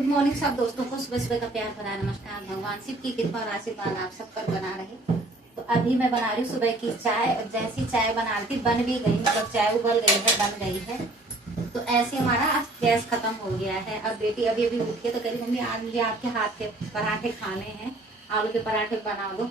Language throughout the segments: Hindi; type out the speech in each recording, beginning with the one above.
गुड मॉर्निंग सब दोस्तों को, सुबह सुबह का प्यार भरा नमस्कार। भगवान शिव की कृपा और आशीर्वाद आप सब पर बना रहे। तो अभी मैं बना रही हूँ सुबह की चाय। और जैसी चाय बना रही थी बन भी गई, मतलब चाय उबल गई है, बन गई है। तो ऐसे हमारा गैस खत्म हो गया है। अब बेटी अभी अभी उठी है तो कह रही मम्मी आज मुझे आपके हाथ के पराठे खाने हैं, आलू के पराठे बना दो।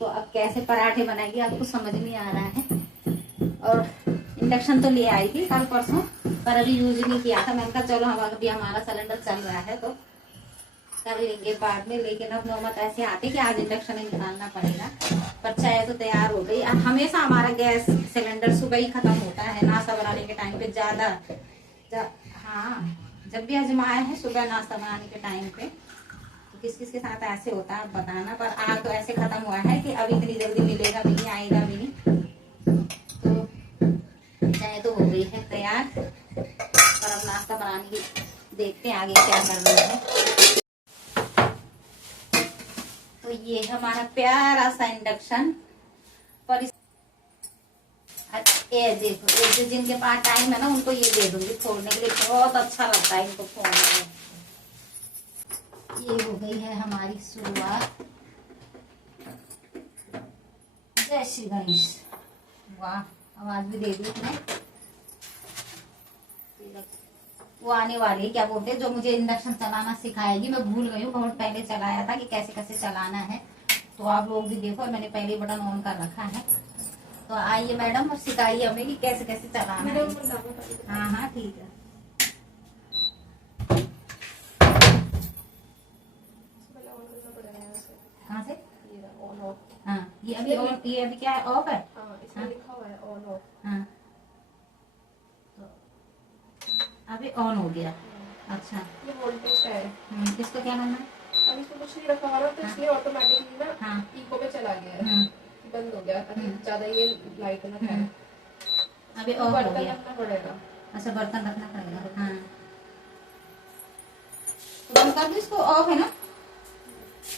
तो अब कैसे पराठे बनाएगी आपको समझ नहीं आ रहा है। और इंडक्शन तो ले आई थी कल परसों, पर अभी यूज नहीं किया था। मैंने कहा चलो हम अभी हमारा सिलेंडर चल रहा है तो कर लेंगे बाद में। लेकिन अब नौबत ऐसे आती कि आज इंडक्शन ही निकालना पड़ेगा। पर चाय तो तैयार हो गई। हमेशा हमारा गैस सिलेंडर सुबह ही खत्म होता है नाश्ता बनाने के टाइम पे ज्यादा। हाँ, जब भी आजमाया है सुबह नाश्ता बनाने के टाइम पे। तो किस किस के साथ ऐसे होता है आप बताना। पर आज तो ऐसे खत्म हुआ है कि अब इतनी जल्दी मिलेगा भी नहीं, आएगा भी नहीं। तो चाय तो हो गई है तैयार, पर अब नाश्ता बनाने की देखते हैं आगे क्या करना है। तो ये हमारा प्यारा सा इंडक्शन। पर ये देखो, ये जो जिनके पास टाइम है ना उनको ये दे दूंगी फोड़ने के लिए, बहुत अच्छा लगता है इनको फोड़ने में। ये हो गई है हमारी शुरुआत। जय श्री गणेश। वाह, आवाज भी दे दी मैं। वो आने वाली क्या बोलते हैं जो मुझे इंडक्शन चलाना सिखाएगी। मैं भूल गई हूँ, बहुत पहले चलाया था कि कैसे कैसे चलाना है। तो आप लोग भी देखो, मैंने पहले बटन ऑन कर रखा है। तो आइए मैडम और सिखाइए हमें कि कैसे कैसे चलाना है। हाँ हाँ ठीक है। कहाँ से? हाँ, ये अभी क्या है, ऑफ है? इसमें लिखा हुआ है ऑन ऑफ। हाँ, तो अभी ऑन हो गया। अच्छा, ये वोल्टेज है। इसको क्या करना है? अब इसमें कुछ नहीं रखा हुआ तो इसलिए ऑटोमेटिकली ना इको पे चला गया है, बंद हो गया ताकि ज्यादा ये लाइट ना खाए। अभी ऑफ हो बर्तन गया। रखना पड़ेगा। अच्छा, बर्तन रखना पड़ेगा। हाँ, तो बंद कर दो इसको, ऑफ है ना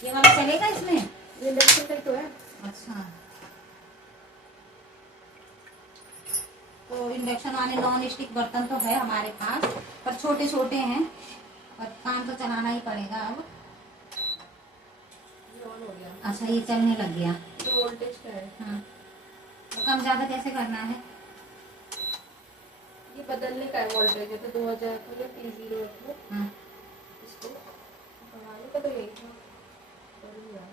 ये वाला, चलेगा इसमें? ये इंडक्शन का तो है। अच्छा, तो इंडक्शन वाले नॉन स्टिक बर्तन तो है हमारे पास, पर छोटे छोटे हैं और काम तो चलाना ही पड़ेगा अब। ये ऑन हो गया। अच्छा, ये चलने लग गया। ये वोल्टेज का है। हाँ, तो कम ज्यादा कैसे करना है? ये बदलने का है वोल्टेज है, तो 2000 को या P0 रखो। हाँ, इसको बढ़ाने का तो यही था, बढ़ गया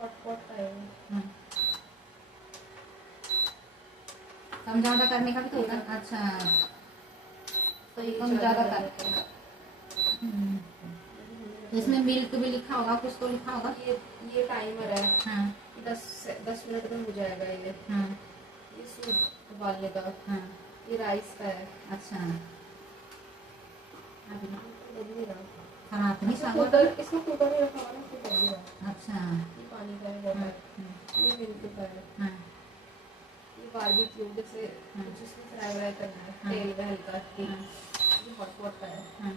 हॉटपॉट का है। हाँ। कम ज्यादा करने का भी तो होता है। अच्छा, तो ये कम ज्यादा करते हैं। तो इसमें मिल्क भी लिखा होगा, कुछ तो लिखा होगा। ये टाइमर है। हाँ, 10 मिनट में हो जाएगा ये। हाँ, ये सूप उबालने का। हाँ। ये राइस का है। अच्छा, अभी बन नहीं रहा। खराब नहीं इसमें सागर। कुकर में रखा हुआ ना, तो बन नहीं रहा। अच्छा, ये पानी का है बॉटल। ये मिल्क का है। हाँ, ये बारबेक्यू जैसे कुछ इसमें फ्राई व्राई करना है, तेल में हल्का। ये हॉटपॉट का है। हाँ।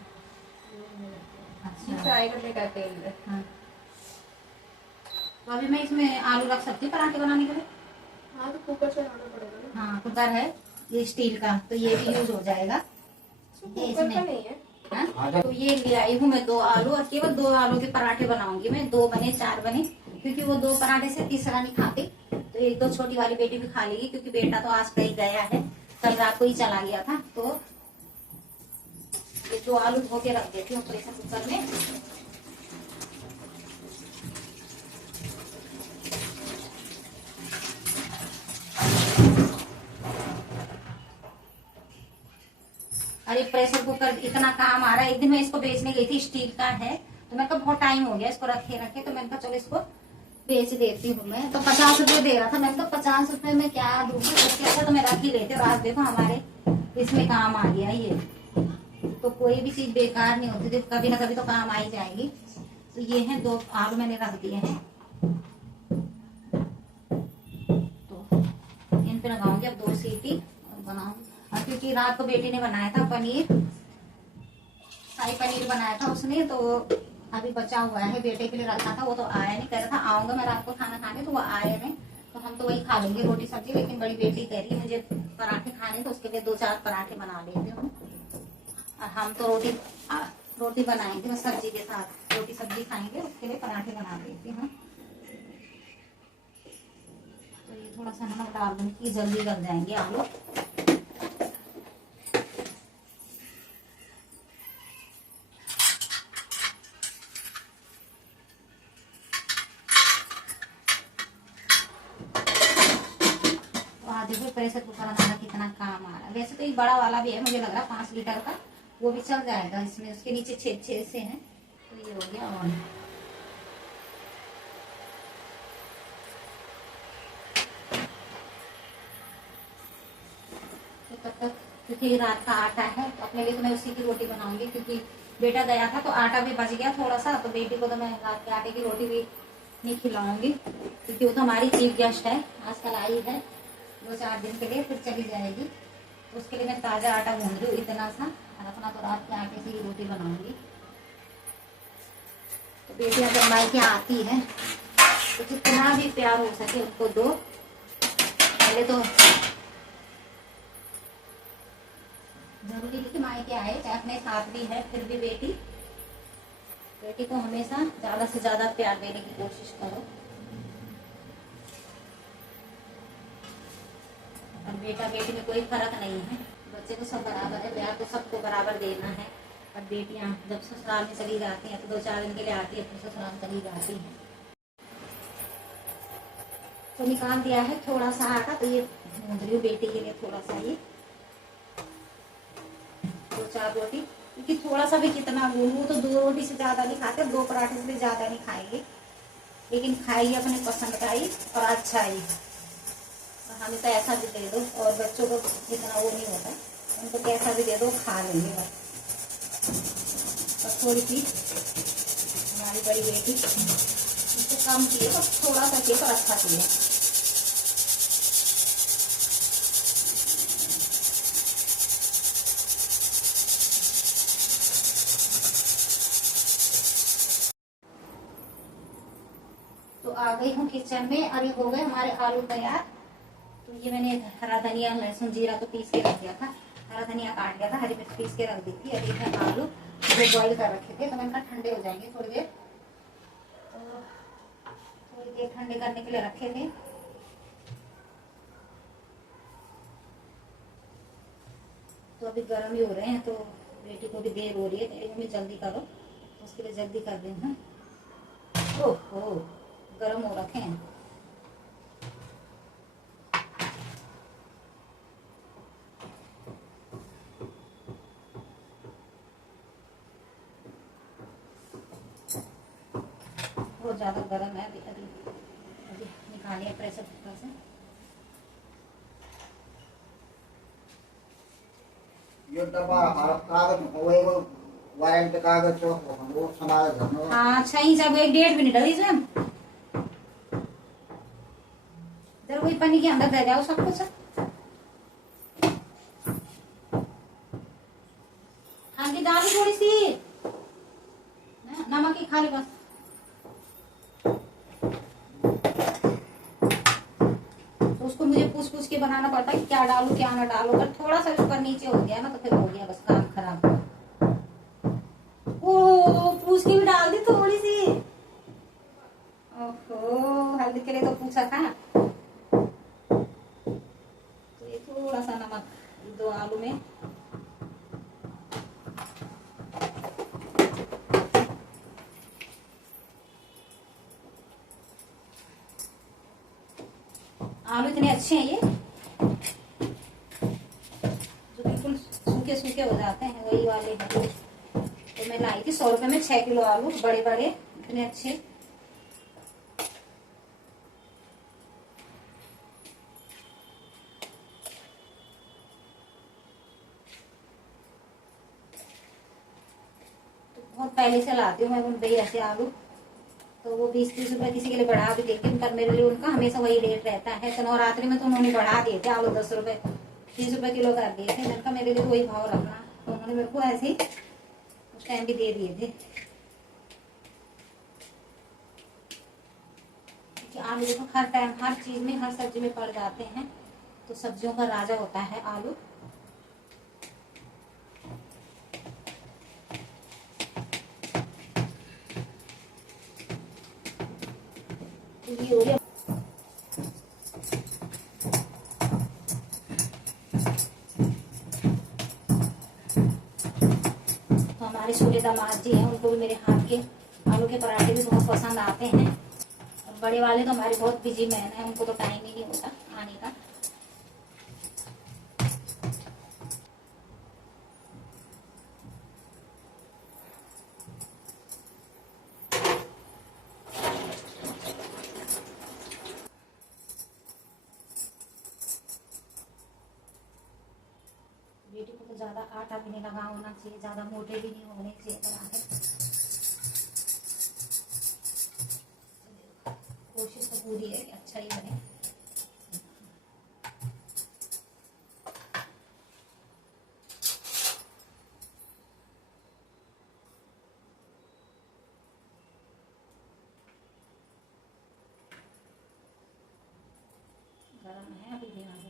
ये अच्छा, फ्राई करने का है तेल में। हाँ। तो अभी मैं इसमें आलू रख सकती हूँ पराठे बनाने के लिए? हाँ, तो कुकर चलाना पड़ेगा ना। हाँ, कुकर है ये स्टील का, तो ये भी यूज हो जाएगा। ये कुकर का नहीं है। हाँ? तो ये ले आई हूँ मैं 2 आलू, और केवल 2 आलू के पराठे बनाऊंगी मैं। 2 बने 4 बने, क्योंकि वो 2 पराठे से तीसरा नहीं खाते। तो 1-2 छोटी वाली बेटी भी खा लेगी, क्योंकि बेटा तो आज कहीं गया है, कल रात को ही चला गया था। तो ये 2 आलू धो के रख देती हूँ प्रेशर कुकर में। अरे प्रेशर कुकर इतना काम आ रहा है। एक दिन मैं इसको बेचने गई थी, स्टील का है, तो मैं कहा बहुत टाइम हो गया इसको रखे रखे, तो मैंने कहा चलो इसको बेच देती हूँ मैं। तो 50 रुपए दे रहा था। मैंने कहा 50 रुपए में क्या दूंगी, उसके अच्छा तो मैं रख ही लेती हूँ। आज देखो हमारे इसमें काम आ गया ये। तो कोई भी चीज बेकार नहीं होती, तो कभी ना कभी तो काम आ ही जाएगी। तो ये है 2 आलू मैंने रख दिए हैं, तो इन पे लगाऊंगी अब 2 सीटी और बनाऊंगी। क्योंकि रात को बेटी ने बनाया था पनीर, शाही पनीर बनाया था उसने, तो अभी बचा हुआ है, बेटे के लिए रखा था। वो तो आया नहीं, कह रहा था आऊंगा मैं रात को खाना खाने, तो वो आए नहीं। तो हम तो वही खा लेंगे रोटी सब्जी। लेकिन बड़ी बेटी कह रही है मुझे पराठे खाने, तो उसके लिए 2-4 पराठे बना लेते हूँ। और हम तो रोटी रोटी बनाएंगे, बस सब्जी के साथ रोटी सब्जी खाएंगे, उसके लिए पराठे बना देती हूँ। तो ये थोड़ा सा नमक डाल दूंगी, जल्दी गल जाएंगे आलू। देखो प्रेशर कुकर हमारा कितना काम आ रहा है। वैसे तो ये बड़ा वाला भी है, मुझे लग रहा है 5 लीटर का, वो भी चल जाएगा। इसमें उसके नीचे छेद छेद से हैं, तो ये हो गया ऑन। तो तब तक क्योंकि रात का आटा है तो अपने लिए तो मैं उसी की रोटी बनाऊंगी, क्योंकि बेटा गया था तो आटा भी बच गया थोड़ा सा, तो बेटी को तो मैं रात के आटे की रोटी भी नहीं खिलाऊंगी, क्योंकि वो तो हमारी चीफ गेस्ट है, आजकल आई है 2-4 दिन के लिए, फिर चली जाएगी। तो उसके लिए मैं ताज़ा आटा गूंद रही हूँ इतना सा, और अपना तो रात के आटे से ही रोटी बनाऊंगी। तो बेटी अगर मायके आती है तो जितना भी प्यार हो सके उनको दो। पहले तो जरूरी नहीं कि मायके आए, चाहे अपने साथ भी है, फिर भी बेटी को हमेशा ज्यादा से ज्यादा प्यार देने की कोशिश करो। और बेटा बेटी में कोई फर्क नहीं है, बच्चे तो सब बराबर है, प्यार तो सबको बराबर देना है। और बेटियां जब ससुराल में चली जाती हैं तो 2-4 दिन के लिए आती है, फिर ससुराल चली जाती है। तो निकाल दिया है थोड़ा सा आटा, तो ये गूंद रही हूँ बेटी के लिए थोड़ा सा, ये 2-4 रोटी, क्योंकि थोड़ा सा भी कितना गूंदू, तो 2 रोटी से ज्यादा नहीं खाते, 2 पराठे से भी ज्यादा नहीं खाएंगे, लेकिन खाइए अपने पसंद का ही और अच्छा ही। हमें तो ऐसा भी दे दो, और बच्चों को इतना वो नहीं होता, उनको कैसा भी दे दो खा लेंगे बस। और थोड़ी सी हमारी बड़ी बेटी इससे कम किए, बस थोड़ा सा किए पर अच्छा किए। तो आ गई हूँ किचन में, और ये हो गए हमारे आलू तैयार। तो ये मैंने हरा धनिया लहसुन जीरा तो पीस के रख दिया था, हरा धनिया काट दिया था, हरी मिर्च पीस के रख दी थी। और ये आलू जो बॉईल कर रखे थे, तो मैंने कहा ठंडे हो जाएंगे थोड़ी देर, तो थोड़ी देर ठंडे करने के लिए रखे थे। तो अभी गर्म ही हो रहे हैं, तो बेटी को भी देर हो रही है, तो मम्मी जल्दी करो, तो उसके लिए जल्दी कर दें। हाँ, ओहो गर्म हो रखे हैं। बहुत ज्यादा गर्म है, अभी अभी अभी निकालिए प्रेशर कुकर से। यो डब्बा हमारा कागज वो वारंट कागज जो वो समाज धनो। हाँ छही जब 1-1.5 मिनट अभी इसमें जरा वही पन्नी के अंदर दे जाओ सब कुछ। हल्दी डाली थोड़ी सी, नमक ही खा ले बस। तो उसको मुझे पूछ के बनाना पड़ता है कि क्या डालू क्या ना डालू, अगर थोड़ा सा ऊपर नीचे हो गया ना तो फिर हो गया बस काम खराब। ओ पूछ के भी डाल दी थोड़ी सी। ओहो हल्दी के लिए तो पूछा था। तो ये थोड़ा सा नमक 2 आलू में। आलू इतने अच्छे हैं ये, जो बिल्कुल सूखे सूखे हो जाते हैं, वही वाले हैं। तो मैं लाई थी 100 रुपए में 6 किलो आलू, बड़े बड़े इतने अच्छे। तो बहुत पहले से लाती हूँ मैं भाई ऐसे आलू, तो वो 20-30 रुपए किसी के लिए बढ़ा भी देती हूँ, पर मेरे लिए उनका हमेशा वही रेट रहता है। तो नवरात्रि में तो उन्होंने बढ़ा दिए थे आलू, 10 रुपए 30 रुपए किलो कर दिए थे। मैंने कहा मेरे लिए वही भाव रखना, तो उन्होंने मेरे को ऐसे ही उस टाइम भी दे दिए थे। क्योंकि आलू देखो हर टाइम हर चीज में हर सब्जी में पड़ जाते हैं, तो सब्जियों का राजा होता है आलू। पूरी हो गई। तो हमारे छोटे दामाद जी हैं, उनको भी मेरे हाथ के आलू के पराठे भी बहुत पसंद आते हैं। और बड़े वाले तो हमारे बहुत बिजी मैन है, उनको तो टाइम ही नहीं होता आने का। बेटी को तो ज्यादा आटा भी नहीं लगा होना चाहिए, ज्यादा मोटे भी नहीं होने चाहिए पराठे। कोशिश तो पूरी है कि अच्छा ही बने। गरम है अभी भी आलू।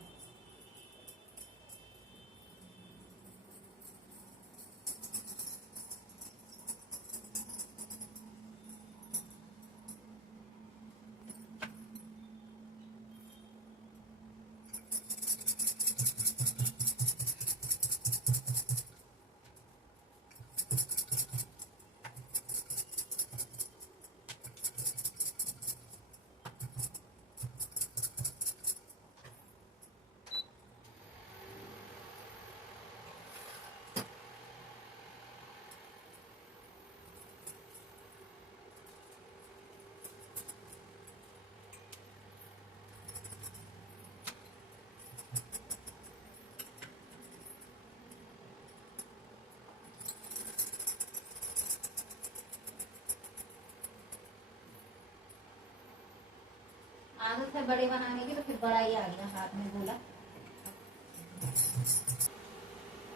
आदत है बड़े बनाने की, तो फिर बड़ा ही आ गया हाथ में गोला।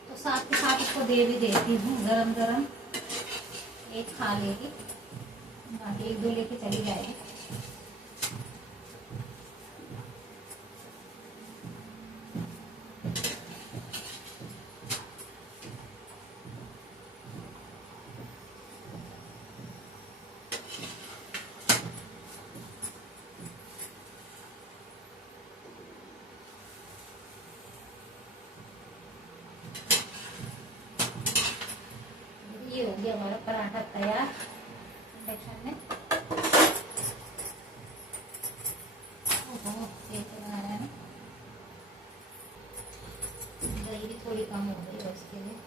तो साथ के साथ इसको दे भी देती हूँ गरम गरम। एक खा लेगी, बाकी एक दो लेके चली जाएगी। ये हो गया हमारा पराठा तैयार इंडक्शन में। ओहो, तेल तो बना रहा है ना। दही भी थोड़ी कम हो गई है उसके लिए।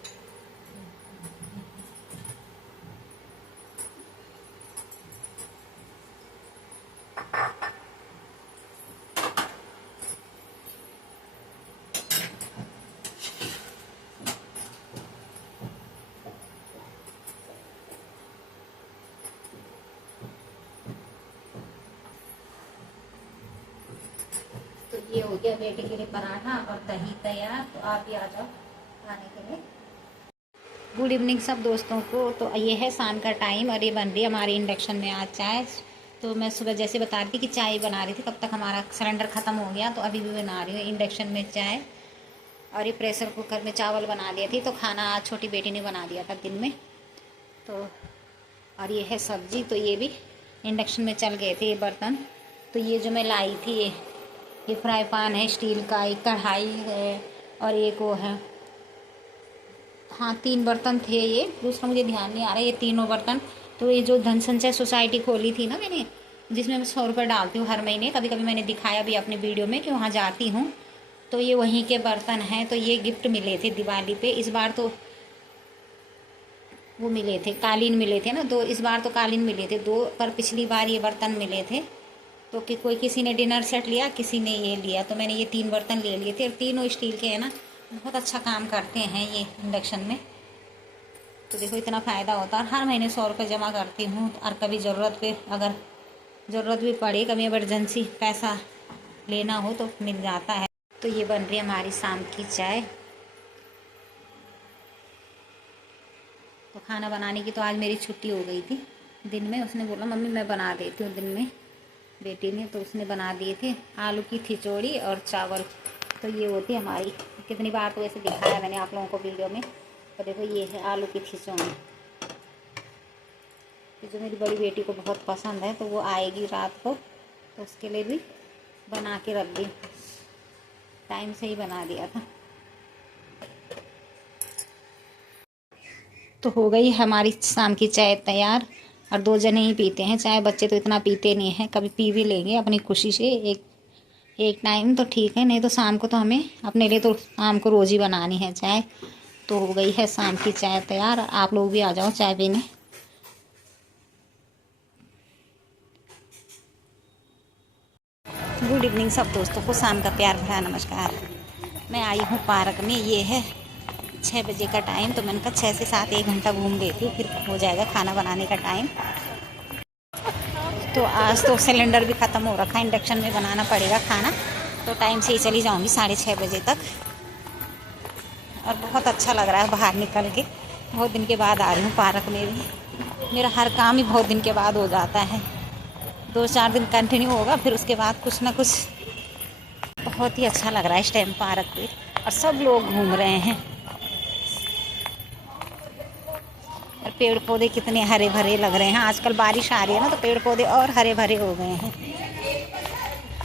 तो ये हो गया बेटे के लिए पराठा और दही तैयार। तो आप भी आ जाओ खाने के लिए। गुड इवनिंग सब दोस्तों को। तो ये है शाम का टाइम और ये बन रही है हमारी इंडक्शन में आज चाय। तो मैं सुबह जैसे बता रही थी कि चाय बना रही थी, तब तक हमारा सिलेंडर ख़त्म हो गया। तो अभी भी बना रही हूँ इंडक्शन में चाय। और ये प्रेशर कुकर में चावल बना दिए थी। तो खाना आज छोटी बेटी ने बना दिया था दिन में। तो और ये है सब्जी। तो ये भी इंडक्शन में चल गए थे ये बर्तन। तो ये जो मैं लाई थी ये फ्राई पैन है स्टील का, एक कढ़ाई है और एक वो है। हाँ 3 बर्तन थे ये, दूसरा मुझे ध्यान नहीं आ रहा है। ये तीनों बर्तन तो ये जो धन संचय सोसाइटी खोली थी ना मैंने, जिसमें मैं 100 रुपये डालती हूँ हर महीने। कभी कभी मैंने दिखाया भी अपने वीडियो में कि वहाँ जाती हूँ। तो ये वहीं के बर्तन हैं। तो ये गिफ्ट मिले थे दिवाली पे। इस बार तो वो मिले थे, कालीन मिले थे ना 2। इस बार तो कालीन मिले थे 2, पर पिछली बार ये बर्तन मिले थे। तो कि किसी ने डिनर सेट लिया, किसी ने ये लिया। तो मैंने ये 3 बर्तन ले लिए थे और तीनों स्टील के हैं ना, बहुत अच्छा काम करते हैं ये इंडक्शन में। तो देखो इतना फ़ायदा होता है। हर महीने 100 रुपये जमा करती हूँ और कभी ज़रूरत पे अगर ज़रूरत भी पड़े, कभी इमरजेंसी पैसा लेना हो तो मिल जाता है। तो ये बन रही है हमारी शाम की चाय। तो खाना बनाने की तो आज मेरी छुट्टी हो गई थी दिन में। उसने बोला मम्मी मैं बना देती हूँ दिन में, बेटी ने। तो उसने बना दिए थे आलू की खिचड़ी और चावल। तो ये होती है हमारी, कितनी बार तो वैसे दिखाया मैंने आप लोगों को वीडियो में। तो देखो ये है आलू की खिचड़ी, जो मेरी बड़ी बेटी को बहुत पसंद है। तो वो आएगी रात को तो उसके लिए भी बना के रख दी, टाइम से ही बना दिया था। तो हो गई हमारी शाम की चाय तैयार। और 2 जने ही पीते हैं चाय, बच्चे तो इतना पीते नहीं हैं, कभी पी भी लेंगे अपनी खुशी से एक टाइम तो ठीक है, नहीं तो शाम को तो हमें अपने लिए तो शाम को रोज़ ही बनानी है चाय। तो हो गई है शाम की चाय तैयार, आप लोग भी आ जाओ चाय पीने। गुड इवनिंग सब दोस्तों को, शाम का प्यार भरा नमस्कार। मैं आई हूँ पार्क में, ये है 6 बजे का टाइम, तो मैंने कहा 6 से 7 1 घंटा घूम लेती हूँ, फिर हो जाएगा खाना बनाने का टाइम। तो आज तो सिलेंडर भी ख़त्म हो रखा है, इंडक्शन में बनाना पड़ेगा खाना, तो टाइम से ही चली जाऊँगी 6:30 बजे तक। और बहुत अच्छा लग रहा है बाहर निकल के, बहुत दिन के बाद आ रही हूँ पार्क में भी। मेरा हर काम ही बहुत दिन के बाद हो जाता है, 2-4 दिन कंटिन्यू होगा, फिर उसके बाद कुछ ना कुछ। बहुत ही अच्छा लग रहा है इस टाइम पार्क में, और सब लोग घूम रहे हैं। और पेड़ पौधे कितने हरे भरे लग रहे हैं, आजकल बारिश आ रही है ना, तो पेड़ पौधे और हरे भरे हो गए हैं।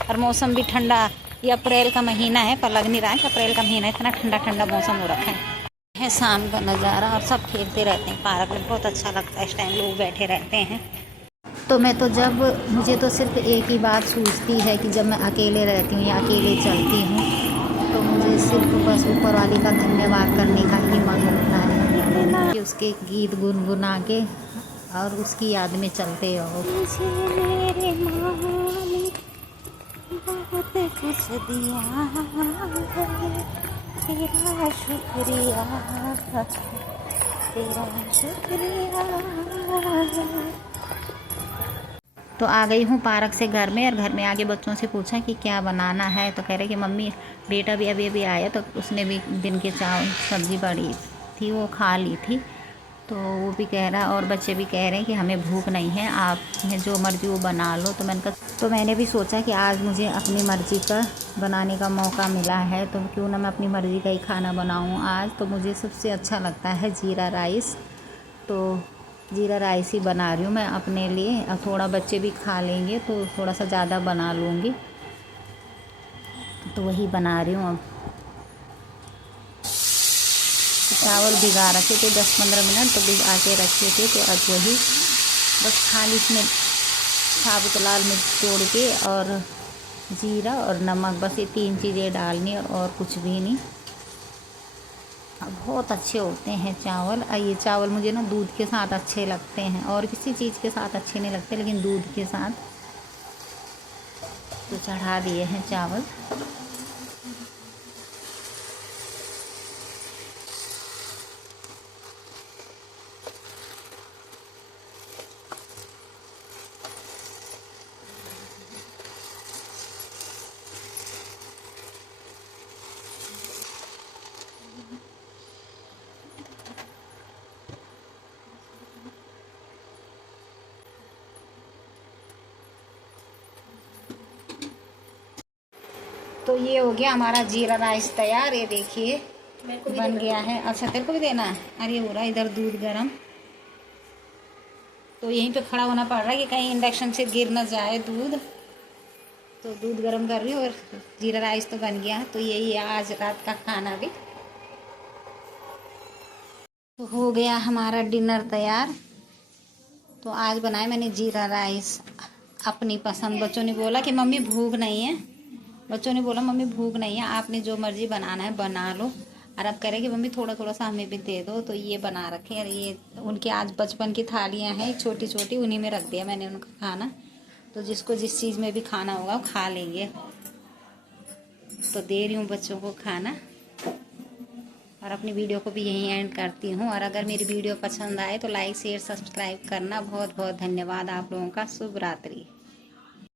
और मौसम भी ठंडा, ये अप्रैल का महीना है, पर लग नहीं रहा है कि अप्रैल का महीना है, इतना ठंडा ठंडा मौसम हो रखा है। शाम का नज़ारा, और सब खेलते रहते हैं पार्क में, बहुत अच्छा लगता है इस टाइम, लोग बैठे रहते हैं। तो मैं तो मुझे तो सिर्फ एक ही बात सूझती है कि जब मैं अकेले रहती हूँ या अकेले चलती हूँ, तो मुझे सिर्फ बस ऊपर वाले का धन्यवाद करने का ही मन होता है कि उसके गीत गुनगुना के और उसकी याद में चलते रहो। मेरे माँ ने बहुत कुछ दिया, तेरा शुक्रिया, तेरा शुक्रिया। तो आ गई हूँ पार्क से घर में, और घर में आके बच्चों से पूछा कि क्या बनाना है, तो कह रहे कि मम्मी, बेटा भी अभी अभी आया, तो उसने भी दिन के चावल सब्ज़ी पड़ी थी वो खा ली थी, तो वो भी कह रहा, और बच्चे भी कह रहे हैं कि हमें भूख नहीं है, आप जो मर्ज़ी वो बना लो। तो मैंने भी सोचा कि आज मुझे अपनी मर्ज़ी का बनाने का मौका मिला है, तो क्यों ना मैं अपनी मर्ज़ी का ही खाना बनाऊँ आज। तो मुझे सबसे अच्छा लगता है जीरा राइस, तो जीरा राइस ही बना रही हूँ मैं अपने लिए, और थोड़ा बच्चे भी खा लेंगे तो थोड़ा सा ज़्यादा बना लूँगी, तो वही बना रही हूँ। अब चावल भिगा रखे थे 10-15 मिनट, तो भिगा के रखे थे, तो अब वही बस खाली इसमें साबुत लाल मिर्च तोड़ के और जीरा और नमक, बस ये 3 चीज़ें डालनी, और कुछ भी नहीं। बहुत अच्छे होते हैं चावल। ये चावल मुझे ना दूध के साथ अच्छे लगते हैं, और किसी चीज़ के साथ अच्छे नहीं लगते, लेकिन दूध के साथ। तो चढ़ा दिए हैं चावल। तो ये हो गया हमारा जीरा राइस तैयार, ये देखिए बन गया है। अच्छा, तेरे को भी देना है? अरे हो रहा है इधर दूध गरम, तो यहीं पे खड़ा होना पड़ रहा है कि कहीं इंडक्शन से गिर ना जाए दूध। तो दूध गरम कर रही हूँ, और जीरा राइस तो बन गया। तो यही है आज रात का खाना भी। तो हो गया हमारा डिनर तैयार। तो आज बनाया मैंने जीरा राइस अपनी पसंद। बच्चों ने बोला कि मम्मी भूख नहीं है, बच्चों ने बोला मम्मी भूख नहीं है, आपने जो मर्जी बनाना है बना लो। और अब कह रहे कि मम्मी थोड़ा थोड़ा सा हमें भी दे दो, तो ये बना रखे हैं। ये उनकी आज बचपन की थालियाँ हैं छोटी छोटी, उन्हीं में रख दिया मैंने उनका खाना। तो जिसको जिस चीज़ में भी खाना होगा वो खा लेंगे। तो दे रही हूँ बच्चों को खाना, और अपनी वीडियो को भी यहीं एंड करती हूँ। और अगर मेरी वीडियो पसंद आए तो लाइक शेयर सब्सक्राइब करना। बहुत बहुत धन्यवाद आप लोगों का। शुभ रात्रि।